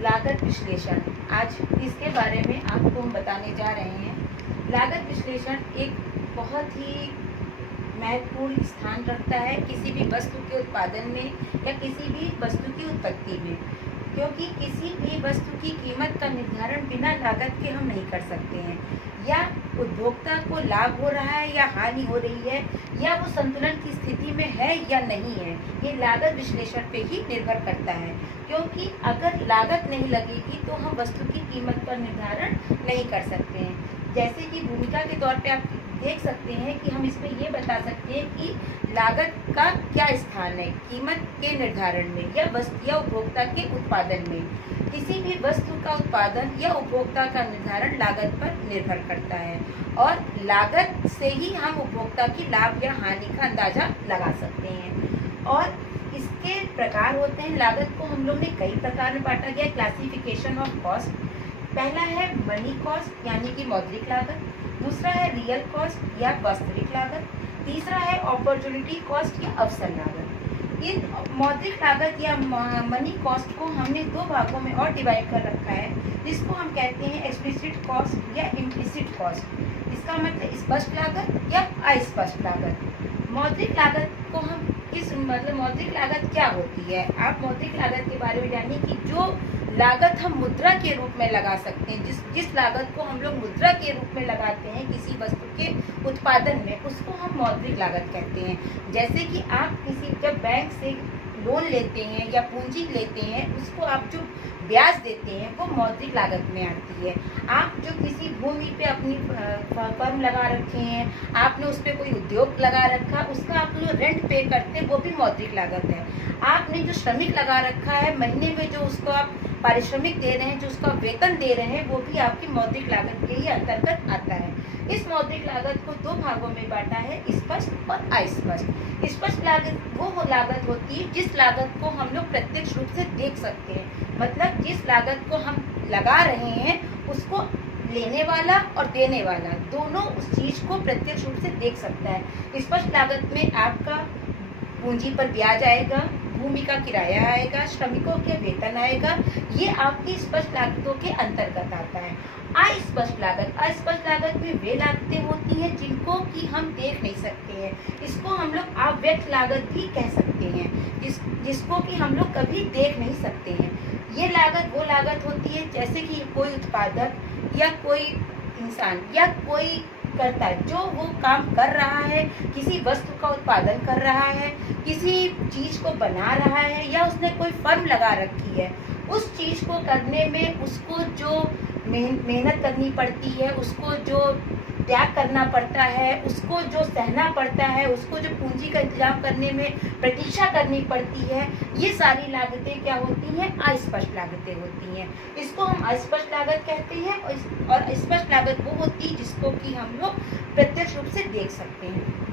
लागत विश्लेषण। आज इसके बारे में आपको हम बताने जा रहे हैं। लागत विश्लेषण एक बहुत ही महत्वपूर्ण स्थान रखता है किसी भी वस्तु के उत्पादन में या किसी भी वस्तु की उत्पत्ति में, क्योंकि किसी भी वस्तु की कीमत का निर्धारण बिना लागत के हम नहीं कर सकते हैं। या उपभोक्ता को लाभ हो रहा है या हानि हो रही है, या वो संतुलन की स्थिति में है या नहीं है, ये लागत विश्लेषण पे ही निर्भर करता है। क्योंकि अगर लागत नहीं लगेगी तो हम वस्तु की कीमत का निर्धारण नहीं कर सकते हैं। जैसे कि भूमिका के तौर पे आप देख सकते हैं कि हम इसमें ये बता सकते हैं कि लागत का क्या स्थान है कीमत के निर्धारण में या वस्तु या उपभोक्ता के उत्पादन में। किसी भी वस्तु का उत्पादन या उपभोक्ता का निर्धारण लागत पर निर्भर करता है, और लागत से ही हम उपभोक्ता की लाभ या हानि का अंदाजा लगा सकते हैं। और इसके प्रकार होते हैं। लागत को हम लोग ने कई प्रकार में बांटा गया। Classification of cost. पहला है मनी कॉस्ट यानी कि मौद्रिक लागत, दूसरा है रियल कॉस्ट या वास्तविक लागत, तीसरा है अपॉर्चुनिटी कॉस्ट या अवसर लागत। इन मौद्रिक लागत या मनी कॉस्ट को हमने दो भागों में और डिवाइड कर रखा है, जिसको हम कहते हैं एक्सप्लिसिट कॉस्ट या इम्प्लिसिट कॉस्ट। इसका मतलब स्पष्ट लागत या अस्पष्ट लागत। मौद्रिक लागत को हम मौद्रिक लागत क्या होती है, आप मौद्रिक लागत के बारे में जानिए कि जो लागत हम मुद्रा के रूप में लगा सकते हैं, जिस लागत को हम लोग मुद्रा के रूप में लगाते हैं किसी वस्तु के उत्पादन में, उसको हम मौद्रिक लागत कहते हैं। जैसे कि आप जब बैंक से लोन लेते हैं या पूंजी लेते हैं, उसको आप जो ब्याज देते हैं वो मौद्रिक लागत में आती है। आप जो किसी भूमि पे अपनी फर्म लगा रखे हैं, आपने उस पर कोई उद्योग लगा रखा, उसका आप जो रेंट पे करते हैं वो भी मौद्रिक लागत है। आपने जो श्रमिक लगा रखा है, महीने में जो उसको आप पारिश्रमिक दे रहे हैं, जो उसका वेतन दे रहे हैं, वो भी आपकी मौद्रिक लागत के ही अंतर्गत आता है। इस मौद्रिक लागत को दो भागों में बांटा है, स्पष्ट और अस्पष्ट। स्पष्ट लागत वो लागत होती है जिस लागत को हम लोग प्रत्यक्ष रूप से देख सकते हैं, मतलब जिस लागत को हम लगा रहे हैं उसको लेने वाला और देने वाला दोनों उस चीज को प्रत्यक्ष रूप से देख सकता है। स्पष्ट लागत में आपका पूंजी पर ब्याज आएगा, भूमि का किराया आएगा, श्रमिकों के वेतन आएगा, ये आपकी स्पष्ट लागतों के अंतर्गत आता है। अस्पष्ट लागत में वे लागतें होती हैं जिनको कि हम देख नहीं सकते हैं। इसको हम लोग अव्यक्त लागत भी कह सकते हैं, जिसको कि हम लोग कभी देख नहीं सकते हैं। ये लागत वो लागत होती है जैसे कि कोई उत्पादक या कोई इंसान या कोई करता जो वो काम कर रहा है, किसी वस्तु का उत्पादन कर रहा है, किसी चीज को बना रहा है, या उसने कोई फर्म लगा रखी है, उस चीज को करने में उसको जो मेहनत करनी पड़ती है, उसको जो त्याग करना पड़ता है, उसको जो सहना पड़ता है, उसको जो पूंजी का इंतजाम करने में प्रतीक्षा करनी पड़ती है, ये सारी लागतें क्या होती हैं? अस्पष्ट लागतें होती हैं। इसको हम अस्पष्ट लागत कहते हैं। और स्पष्ट लागत वो होती है जिसको कि हम लोग प्रत्यक्ष रूप से देख सकते हैं।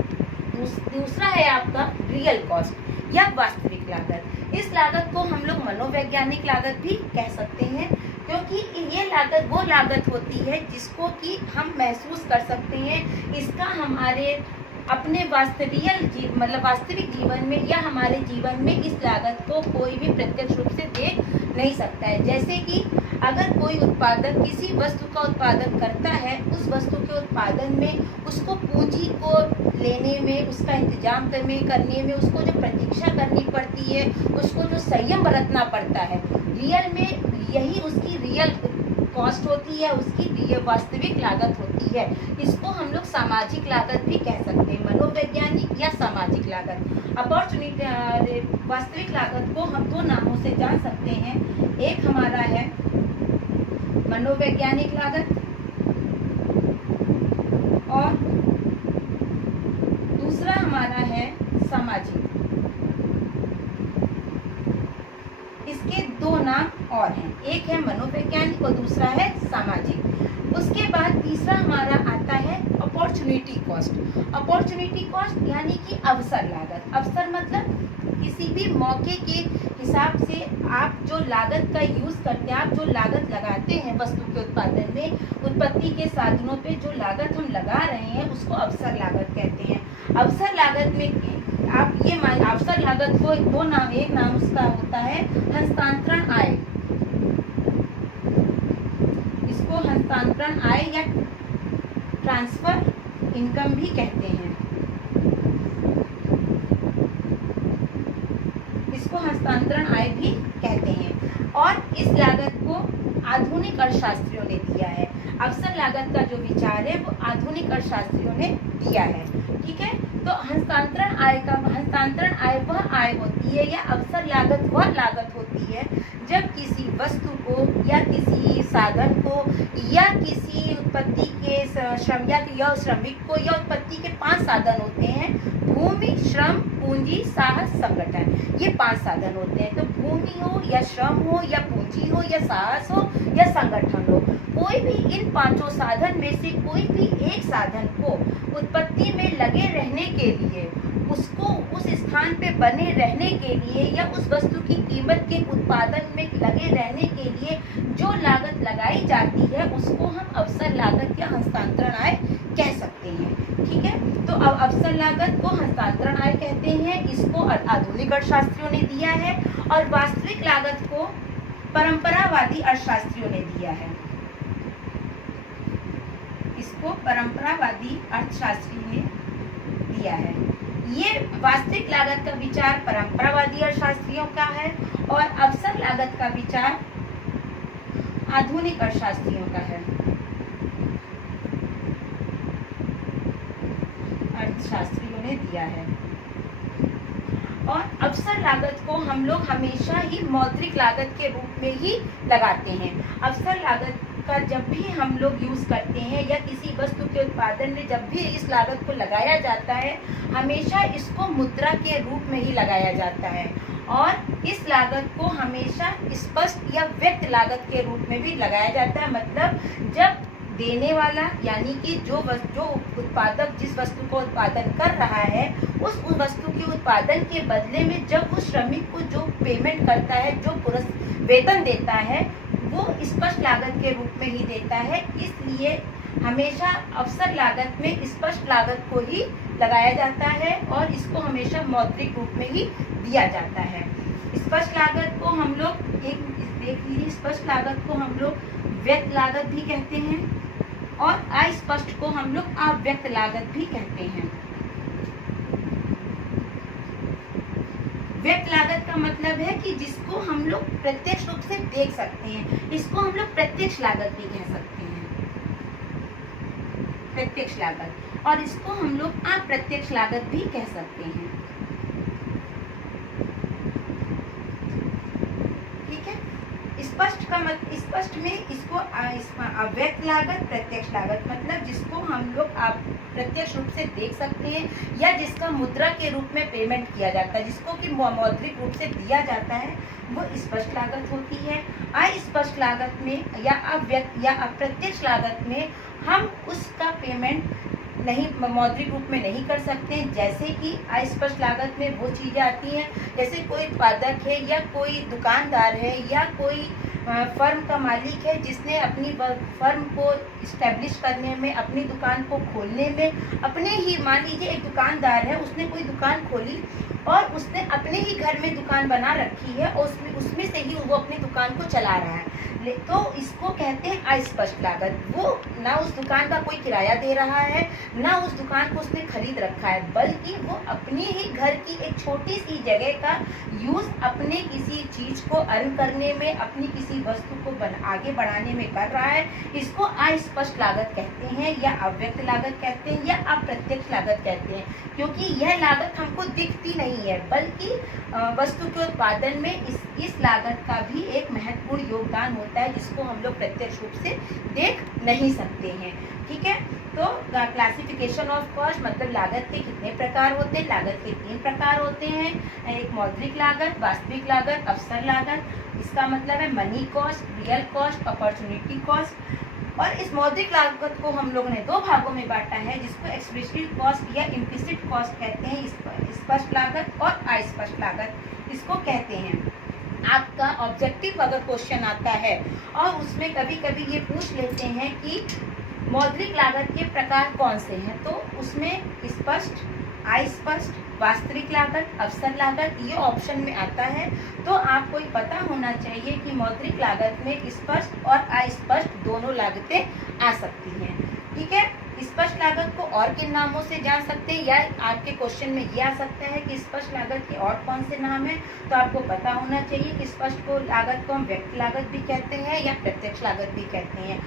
दूसरा है आपका रियल कॉस्ट या वास्तविक लागत। इस लागत को हम लोग मनोवैज्ञानिक लागत भी कह सकते हैं, क्योंकि ये लागत वो लागत होती है जिसको कि हम महसूस कर सकते हैं। इसका हमारे अपने वास्तविक जीवन में या हमारे जीवन में इस लागत को कोई भी प्रत्यक्ष रूप से देख नहीं सकता है। जैसे कि अगर कोई उत्पादक किसी वस्तु का उत्पादन करता है, उस वस्तु के उत्पादन में उसको पूंजी को लेने में, उसका इंतजाम करने में उसको जो प्रतीक्षा करनी पड़ती है, उसको जो संयम बरतना पड़ता है, रियल में यही उसकी रियल कॉस्ट होती है, उसकी वास्तविक लागत होती है। इसको हम लोग सामाजिक लागत भी कह सकते हैं, मनोवैज्ञानिक या सामाजिक लागत। अपॉर्चुनिटी वास्तविक लागत को हम दो नामों से जान सकते हैं। एक हमारा है मनोवैज्ञानिक लागत और दूसरा हमारा है सामाजिक। इसके दो नाम और हैं, एक है मनोवैज्ञानिक और दूसरा है सामाजिक। उसके बाद तीसरा हमारा आता है अपॉर्चुनिटी कॉस्ट। अपॉर्चुनिटी कॉस्ट यानी कि अवसर लागत। अवसर मतलब किसी भी मौके के हिसाब से आप जो लागत का यूज करते हैं, आप जो लागत लगाते हैं वस्तु के उत्पादन में, उत्पत्ति के साधनों पे जो लागत हम लगा रहे हैं उसको अवसर लागत कहते हैं। अवसर लागत में आप ये अवसर लागत को दो नाम, एक नाम उसका होता है हस्तांतरण आय हस्तांतरण आय या ट्रांसफर इनकम भी कहते हैं। इसको हस्तांतरण आय भी कहते हैं। और इस लागत को आधुनिक अर्थशास्त्रियों ने दिया है। अवसर लागत का जो विचार है वो आधुनिक अर्थशास्त्रियों ने दिया है। ठीक है, तो हस्तांतरण आय वह आय होती है या अवसर लागत वह लागत होती है जब किसी वस्तु को या किसी साधन को या किसी उत्पत्ति के श्रम या श्रमिक को या उत्पत्ति के 5 साधन होते हैं: भूमि, श्रम, पूंजी, साहस, संगठन। ये 5 साधन होते हैं। तो भूमि हो या श्रम हो या पूंजी हो या साहस हो या संगठन हो, कोई भी इन 5 साधन में से कोई भी एक साधन को उत्पत्ति में लगे रहने के लिए, उसको उस स्थान पे बने रहने के लिए या उस वस्तु की कीमत के उत्पादन में लगे रहने के लिए जो लागत लगाई जाती है उसको हम अवसर लागत या हस्तांतरण आय कह सकते हैं। ठीक है, तो अब अवसर लागत को हस्तांतरण आय कहते हैं। इसको आधुनिक अर्थशास्त्रियों ने दिया है। और वास्तविक लागत को परंपरावादी अर्थशास्त्रियों ने दिया है। इसको परंपरावादी अर्थशास्त्री ने दिया है। ये वास्तविक लागत का विचार परंपरावादी अर्थशास्त्रियों का है और अवसर लागत का विचार आधुनिक अर्थशास्त्रियों का है। अर्थशास्त्रियों ने दिया है। और अवसर लागत को हम लोग हमेशा ही मौद्रिक लागत के रूप में ही लगाते हैं। अवसर लागत का जब भी हम लोग यूज करते हैं या किसी वस्तु के उत्पादन में जब भी इस लागत को लगाया जाता है, हमेशा इसको मुद्रा के रूप में ही लगाया जाता है। और इस लागत को हमेशा स्पष्ट या व्यक्त लागत के रूप में भी लगाया जाता है। मतलब जब देने वाला यानी कि जो उत्पादक जिस वस्तु को उत्पादन कर रहा है, उस वस्तु के उत्पादन के बदले में जब वो श्रमिक को जो पेमेंट करता है, जो वेतन देता है, वो स्पष्ट लागत के रूप में ही देता है। इसलिए हमेशा अवसर लागत में स्पष्ट लागत को ही लगाया जाता है और इसको हमेशा मौद्रिक रूप में ही दिया जाता है। स्पष्ट लागत को हम लोग देख लीजिए, स्पष्ट लागत को हम लोग व्यक्त लागत भी कहते हैं और अस्पष्ट को हम लोग अव्यक्त लागत भी कहते हैं। व्यक्त लागत का मतलब है कि जिसको हम लोग प्रत्यक्ष रूप से देख सकते हैं, इसको हम लोग प्रत्यक्ष लागत भी कह सकते हैं, प्रत्यक्ष लागत। और इसको हम लोग अप्रत्यक्ष लागत भी कह सकते हैं। ठीक है, स्पष्ट में इसको अव्यक्त लागत, प्रत्यक्ष लागत मतलब जिसको हम लोग प्रत्यक्ष रूप से देख सकते हैं या जिसका मुद्रा के रूप में पेमेंट किया जाता है, जिसको कि मौद्रिक रूप से दिया जाता है, वो स्पष्ट लागत होती है। अस्पष्ट लागत में या अव्यक्त या अप्रत्यक्ष लागत में हम उसका पेमेंट नहीं मौद्रिक रूप में नहीं कर सकते। जैसे कि अस्पष्ट लागत में वो चीज़ें आती हैं, जैसे कोई उत्पादक है या कोई दुकानदार है या कोई फर्म का मालिक है जिसने अपनी फर्म को इस्टेब्लिश करने में, अपनी दुकान को खोलने में, अपने ही मान लीजिए एक दुकानदार है, उसने कोई दुकान खोली और उसने अपने ही घर में दुकान बना रखी है और उसमें से ही वो अपनी दुकान को चला रहा है, तो इसको कहते हैं अस्पष्ट लागत। वो ना उस दुकान का कोई किराया दे रहा है, ना उस दुकान को उसने खरीद रखा है, बल्कि वो अपनी ही घर की एक छोटी सी जगह का यूज अपने किसी चीज को अर्न करने में, अपनी किसी वस्तु को आगे बढ़ाने में कर रहा है। इसको अस्पष्ट लागत कहते हैं या अव्यक्त लागत कहते हैं या अप्रत्यक्ष लागत कहते हैं, क्योंकि यह लागत हमको दिखती नहीं है, बल्कि वस्तु के उत्पादन में इस लागत का भी एक महत्वपूर्ण योगदान होता है, जिसको हम लोग प्रत्यक्ष रूप से देख नहीं सकते हैं। ठीक है, तो क्लासिफिकेशन ऑफ कॉस्ट मतलब लागत के कितने प्रकार होते हैं? लागत के 3 प्रकार होते हैं, एक मौद्रिक लागत, वास्तविक लागत, अवसर लागत। इसका मतलब है money cost, real cost, opportunity cost. और इस मौद्रिक लागत को हम लोगों ने 2 भागों में बांटा है, जिसको एक्सप्लिसिट कॉस्ट या इम्प्लिसिट कॉस्ट कहते हैं, स्पष्ट लागत और अस्पष्ट लागत इसको कहते हैं। आपका ऑब्जेक्टिव अगर क्वेश्चन आता है और उसमें कभी कभी ये पूछ लेते हैं कि मौद्रिक लागत के प्रकार कौन से हैं, तो उसमें स्पष्ट, अस्पष्ट, वास्तविक लागत, अवसर लागत, ये ऑप्शन में आता है। तो आपको ये पता होना चाहिए कि मौद्रिक लागत में स्पष्ट और अस्पष्ट दोनों लागतें आ सकती हैं। ठीक है, स्पष्ट लागत को और किन नामों से जान सकते हैं, या आपके क्वेश्चन में ये आ सकता है कि स्पष्ट लागत के और कौन से नाम हैं। तो आपको पता होना चाहिए कि स्पष्ट को लागत को हम व्यक्त लागत भी कहते हैं या प्रत्यक्ष लागत भी कहते हैं।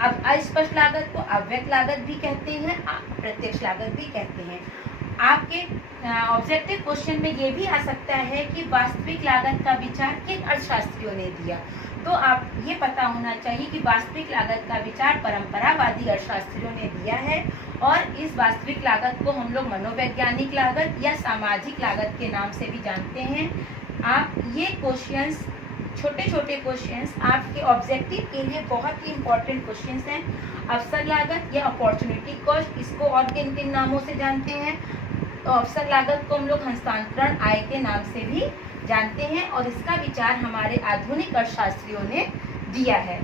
अब अस्पष्ट लागत को अव्यक्त लागत भी कहते हैं, प्रत्यक्ष लागत भी कहते हैं। आपके ऑब्जेक्टिव क्वेश्चन में ये भी आ सकता है कि वास्तविक लागत का विचार किन अर्थशास्त्रियों ने दिया। तो आप ये पता होना चाहिए कि वास्तविक लागत का विचार परंपरावादी अर्थशास्त्रियों ने दिया है, और इस वास्तविक लागत को हम लोग मनोवैज्ञानिक लागत या सामाजिक लागत के नाम से भी जानते हैं। आप ये क्वेश्चंस, छोटे छोटे क्वेश्चंस आपके ऑब्जेक्टिव के लिए बहुत ही इंपॉर्टेंट क्वेश्चंस हैं। अवसर लागत या अपॉर्चुनिटी कॉस्ट, इसको और किन किन नामों से जानते हैं। तो अवसर लागत को हम लोग हस्तांतरण आय के नाम से भी जानते हैं, और इसका विचार हमारे आधुनिक अर्थशास्त्रियों ने दिया है।